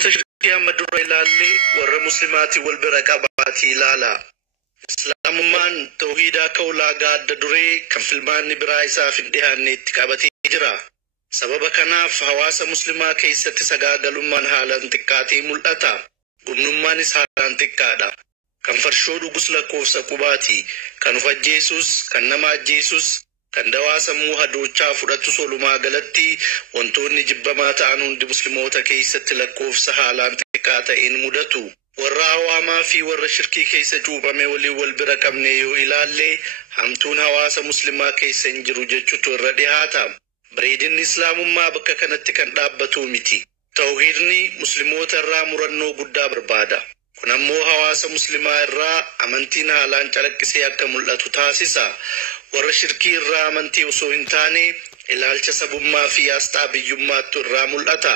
نموت شركيا مدر إلالي ور مسلماتي والبركاباتي لالا إسلام من توحيدا كولا قاد دري كفلمان نبرايسا في الدهان اتكابتي جرا سبب كناف حواس مسلمة كيسة سقاقلمان حالان تكاتي ملأتا قمنمان حالان تكادا كان فرشودو قسلا كوفسا قباتي كان فجيسوس كان نما جيسوس كان دواسا موها دوچا فراتو سولما غلطي وانتوني جبما تانون دي مسلموتا كيسة لكوفسا حالان تكاتا إن مدتو والرعواما في ور شركي كيسة جوبا ميولي والبركم نيو إلالي همتون حواس مسلمة كيسة انجرو جچوتو الردهاتا بريدن إسلام ما بكا كانت كان دابتو متي توحيدني مسلموتا الرا مرنو قدا بربادا كنمو حواس مسلمة الرا أمنتين حالان چلقسي أكا ملأتو تاسسا ور شركي الرا أمنتي وسوهنتاني ilaalcha sabummaa fi asxaa biyyummaattu irraa mul'ata.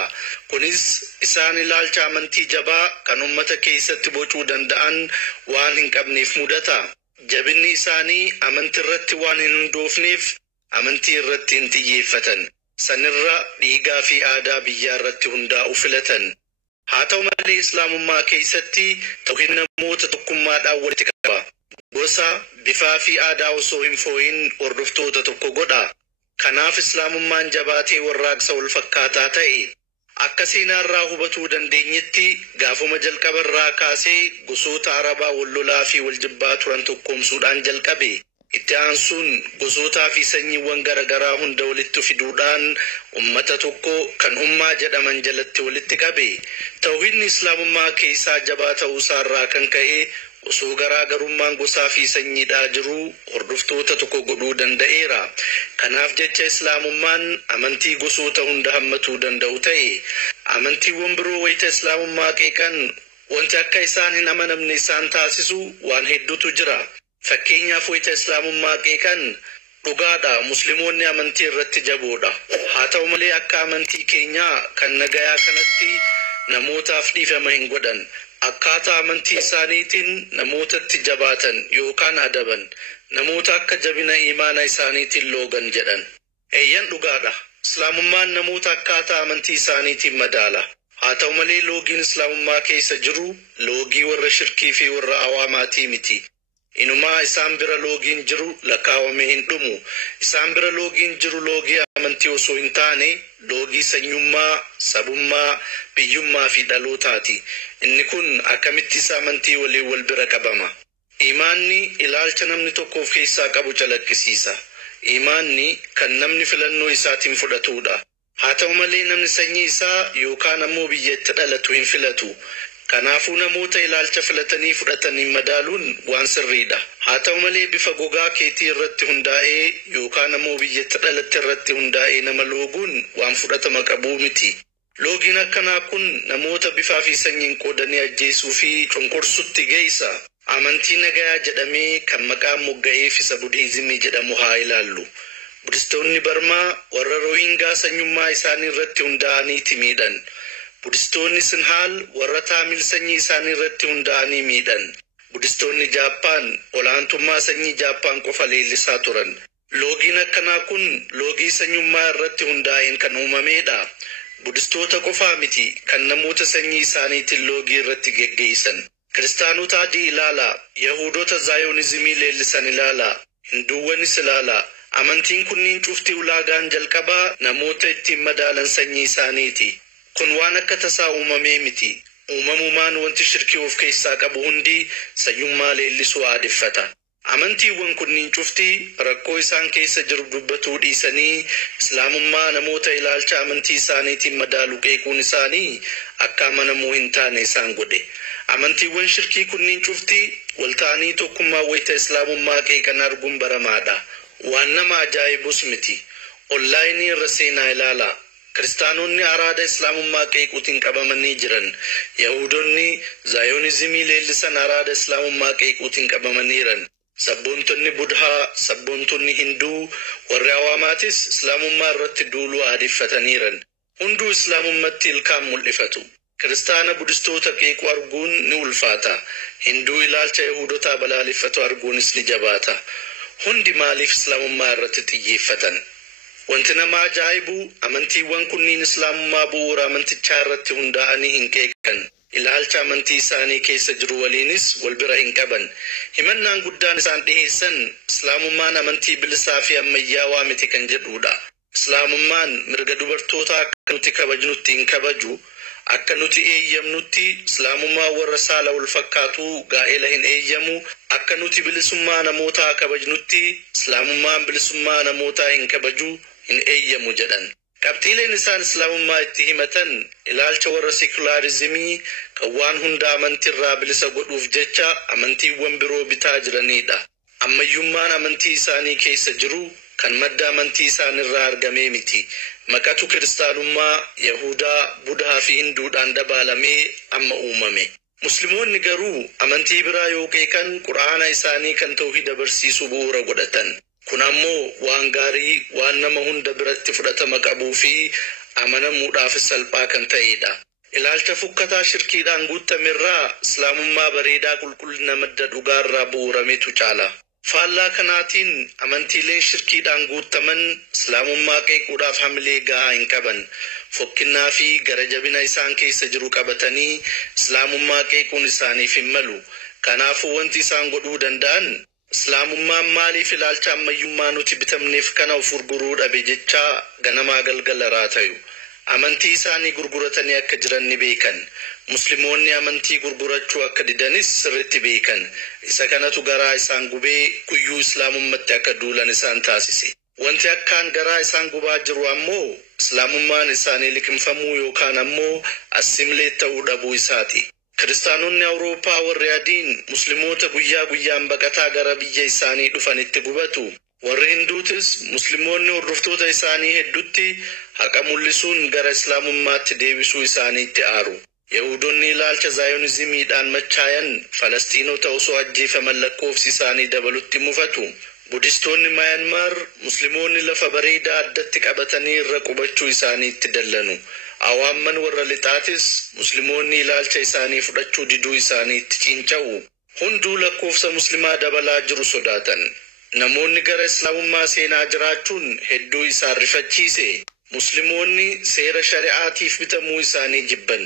Kunis isaan ilaalcha amantii jabaa kan ummata keessatti bocuu danda'an waan hin qabneef mudata. Jabinni isaanii amantii irratti waan hin hundoofneef amantii irratti hin xiyyeeffatan. Sanirra dhiigaa fi aadaa biyyaa irratti hundaa'u filatan. Haa ta'u malee islaamummaa keessatti tawhiid namoota tokkummaadhaan walitti qaba. Gosa, bifaa fi aadaa osoo hin fooyin hordoftoota tokko godha. Kanaaf islaamummaan jabaatee warraaqsa wal fakkaataa ta'e akka seenaarraa hubatuu dandeenyetti gaafuma jalqabarraa kaasee gosoota arabaa wal lolaa fi wal jibbaa turan tokkoomsuudhaan jalqabe. Itti aansuun gosootaa fi sanyiiwwan garagaraa hunda walitti fiduudhaan ummata tokko kan ummaa jedhaman jalatti walitti qabe. Tawhiidni islaamummaa keessaa jabaa ta'uusaarraa kan ka'e osoo garaagarummaan gosaa fi sanyiidhaa jiru hordoftoota tokko godhuu danda'eera. Kanaaf jecha islaamummaan amantii gosoota hunda hammatuu danda'u ta'e. Amantiiwwan biroo wayita islaamummaa qeeqan wanti akka isaan hin amanamne isaan taasisu waan hedduutu jira. Fakkeenyaaf wayita islaamummaa qeeqan dhugaadha musliimoonni amantii irratti jaboodha. Haa ta'u malee akka amantii keenyaa kan nagayaa kanatti namootaaf dhiifama hin godhan. Akkaataa amantii isaaniitiin namootatti jabaatan yookaan adaban namoota akka jabina imaana isaaniitiin loogan jedhan. Eeyyan dhugaadha. Islaamummaan namoota akkaataa amantii isaaniitiin madaala. Haa ta'u malee loogiin islaamummaa keessa jiru loogii warra shirkii fi warra awaamaatii miti. Inumaa isaan bira loogiin jiru lakkaawamee hin dhumu. Isaan bira loogiin jiru loogii amantii osoo hin taane loogii sanyummaa, sabummaa, biyyummaa fi dhalootaati. Inni kun akkamitti isa amantii waliin wal bira qabama. Imaanni ilaalcha namni tokko of keessaa qabu calaqqisiisa. Imaanni kan namni filannoo isaatiin fudhatudha. Haa ta'u malee namni sanyii isaa yookaan ammoo biyyatti dhalatu hin filatu. Kanaafuu namoota ilaalcha filatanii fudhatanii madaaluun waan sirriidha. Haa ta'u malee bifa gogaa keetii irratti hundaa'ee yookaan ammoo biyyatti dhalatte irratti hundaa'ee nama looguun waan fudhatama qabuu miti. Loogiin akkanaa kun namoota bifaa fi sanyiin qoodanii ajjeesuu fi cunqursutti geessa. Amantii nagayaa jedhamee kan maqaan mogga'eef isa budhiizimii jedhamu haa ilaallu. Budistoonni Barmaa warra Rohingaa sanyummaa isaanii irratti hundaa'aniiti miidhan. Budistoonni Sinhaal warra Taamil sanyii isaanii irratti hundaa'anii miidhan. Budistoonni Jaappaan olaantummaa sanyii Jaappaan qofa leellisaa turan. Loogiin akkanaa kun loogii sanyummaa irratti hundaa'een kan uumamedha. Budistoota qofaa miti kan namoota sanyii isaaniitiin loogii irratti geggeessan. Kiristaanota adii ilaalaa, Yahudoota Zaayonizimii leellisan ilaalaa, Hinduuwwanis ilaalaa. Amantiin kunniin cufti ulaagaan jalqabaa namoota ittiin madaalan sanyii isaaniiti. Kun waan akka tasaa uumamee miti. Uumamumaan wanti shirkii of keessaa qabu hundi sanyummaa leellisuu aadeffata. Amantiiwwan kunniin cufti rakkoo isaan keessa jiru dubbatuu dhiisanii islaamummaa namoota ilaalcha amantii isaaniitiin madaalu qeequun isaanii akka amanamuu hin taane isaan godhe. Amantiiwwan shirkii kunniin cufti walta'anii tokkummaa wayita islaamummaa qeeqan arguun baramaadha. Waan nama ajaa'ibus miti. Onlaayinii irra seenaa ilaalaa. Kiristaanonni araada islaamummaa qeequutiin qabamanii jiran. Yahudonni Zaayonizimii leellisan araada islaamummaa qeequutiin qabamaniiran. Sabboontonni Budhaa, sabboontonni Hinduu, warri awaamaatis islaamummaa irratti duuluu aadeffataniiran. Hunduu islaamummatti ilkaan mul'ifatu. Kiristaana budistoota qeequu arguun ni ulfaata. Hinduu ilaalcha Yahudotaa balaaleffatu arguunis ni jabaata. Hundi maaliif islaamummaa irratti xiyyeeffatan? Wanti nama ajaa'ibu amantiiwwan kunniin islaamummaa bu'uura amantichaa irratti hundaa'anii hin qeeqan. Ilaalcha amantii isaanii keessa jiru waliinis wal bira hin qaban. Himannaan guddaan isaan dhiheessan islaamummaan amantii bilisaa fi ammayyaawaa miti kan jedhudha. Islaamummaan mirga dubartootaa akka nuti kabajnutti hin kabaju. Akka nuti eeyyamnutti islaamummaa warra saala wal fakkaatu gaa'ela hin eeyyamu. Akka nuti bilisummaa namootaa kabajnutti islaamummaan bilisummaa namootaa hin kabaju, hin eeyyamu jedhan. Qabxiileen isaan islaamummaa itti himatan ilaalcha warra sekulaarizimii kan waan hunda amantiirraa bilisa godhuuf jecha amantiiwwan biroo bitaa jiranidha. Ammayyummaan amantii isaanii keessa jiru kan madda amantii isaanirraa argamee miti. Maqatu kiristaanummaa, Yahudaa, Budaa fi Hinduudhaan dabaalamee amma uumame. Musliimoonni garuu amantii biraa yoo qeeqan Qur'aana isaanii kan tawhiida barsiisu bu'uura godhatan. Kun ammoo waan gaarii, waan nama hunda biratti fudhatama qabuu fi amanamuudhaaf salphaa kan ta'edha. Ilaalcha fukkataa shirkiidhaan guutamerraa islaamummaa bareedaa qulqullina madda dhugaarraa bu'uurametu caala. Faallaa kanaatiin amantiileen shirkiidhaan guutaman islaamummaa qeequudhaaf hamilee gahaa hin qaban. Fokkinnaa fi garajabina isaan keessa jiru qabatanii islaamummaa qeequun isaaniif hin malu. Kanaafuu wanti isaan godhuu danda'an islaamummaan maaliif ilaalcha ammayyummaa nuti bitamneef kana of gurguruu dhabe jechaa ganamaa galgala raatayu. Amantii isaanii gurguratanii akka jiran ni beekan. Musliimoonni amantii gurgurachuu akka didanis sirriitti beekan. Isa kanatu garaa isaan gubee guyyuu islaamummatti akka duulan isaan taasise. Wanti akkaan garaa isaan gubaa jiru ammoo islaamummaan isaanii liqimfamuu yookaan ammoo assimilee ta'uu dhabuu isaati. Kiristaanonni Awurooppaa warri adiin musliimoota guyyaa guyyaan baqataa gara biyya isaanii dhufanitti gubatu. Warri Hinduutis musliimoonni hordoftoota isaanii hedduutti haqa mul'isuun gara islaamummaatti deebisuu isaaniitti aaru. Yahudonni ilaalcha zaayonizimiidhaan machaayan Falastiinota osoo ajjeefaman lakkoofsi isaanii dabalutti mufatu. Budistoonni Mayanmar musliimoonni lafa bareedaa addatti qabatanii irra qubachuu isaaniitti dallanu. Awaamman warra lixaatis musliimoonni ilaalcha isaanii fudhachuu diduu isaaniitti ciinca'u. Hunduu lakkoofsa muslimaa dabalaa jiru sodaatan. Namoonni gara islaamummaa seenaa jiraachuun hedduu isaan rifachiise. Musliimoonni seera shari'aatiif bitamuu isaanii jibban.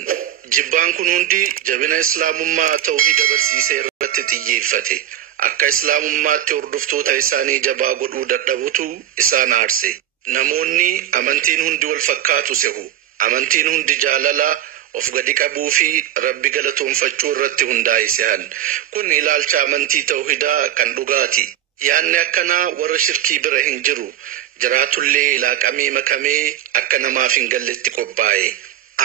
Jibbaan kun hundi jabina islaamummaa tawhiida barsiisee irratti xiyyeeffate. Akka islaamummaatti hordoftoota isaanii jabaa godhuu dadhabutu isaan aarse. Namoonni amantiin hundi wal fakkaatu sehu. Amantiin hundi jaalala, of gadi qabuu fi Rabbi galatoonfachuu irratti hundaa'e sehan. Kun ilaalcha amantii tawhiidaa kan dhugaati. Yaanni akkanaa warra shirkii bira hin jiru. Jiraatullee laaqamee makamee akka namaaf hin galletti qophaa'e.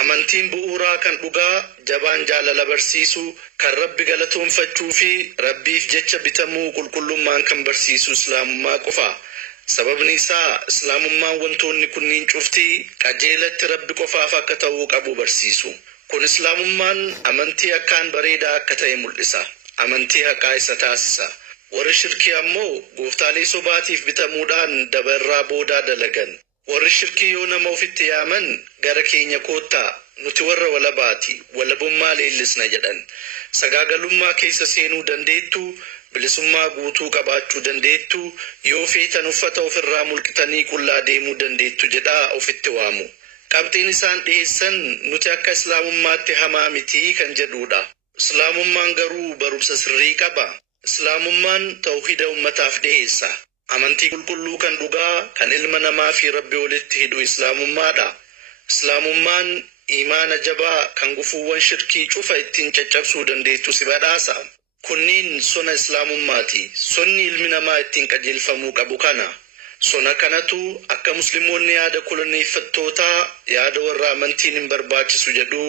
Amantiin bu'uuraa kan dhugaa jabaan jaalala barsiisu kan Rabbi galatoonfachuu fi Rabbiif jecha bitamuu qulqullummaan kan barsiisu islaamummaa qofa. Sababni isaa islaamummaan wantoonni kunniin cuftii qajeelatti Rabbi qofaaf akka ta'uu qabu barsiisu. Kun islaamummaan amantii akkaan bareedaa akka ta'e mul'isa. Amantii haqaa isa taasisa. Warri shirkii ammoo gooftaalee sobaatiif bitamuudhaan dabarraa boodaa dalagan. Warri shirkii yoo nama ofitti yaaman gara keenya koottaa nuti warra walabaati walabummaa leellisna jedhan. Sagaagalummaa keessa seenuu dandeettu, bilisummaa guutuu qabaachuu dandeettu, yoo feetan uffata ofirraa mulqitanii qullaa deemuu dandeettu jedhaa ofitti waamu. Qabxiin isaan dhiyeessan nuti akka islaamummaatti hamaa mitii kan jedhudha. Islaamummaan garuu barumsa sirrii qaba. Islaamummaan tawhiida ummataaf dhiyeessa. Amantii qulqulluu kan dhugaa kan ilma namaa fi Rabbi walitti hidhu islaamummaadha. Islaamummaan imaana jabaa kan gufuuwwan shirkii cufa ittiin caccabsuu dandeettu si badhaasa. Kunniin sona islaamummaati. Sonni ilmi namaa ittiin qajeelfamuu qabu kana. Sona kanatu akka musliimoonni yaada koloneeffattootaa yaada warra amantiin hin barbaachisu jedhu,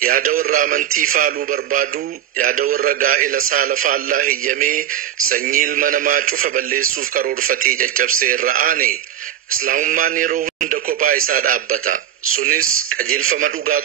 yaada warra amantii faaluu barbaadu, yaada warra gaa'ela saala faallaa hiyyamee sanyii ilma namaa cufa balleessuuf karoorfatee caccabsee irra aane. Islaamummaan yeroo hunda kophaa isaa dhaabbata. Sunis qajeelfama dhugaa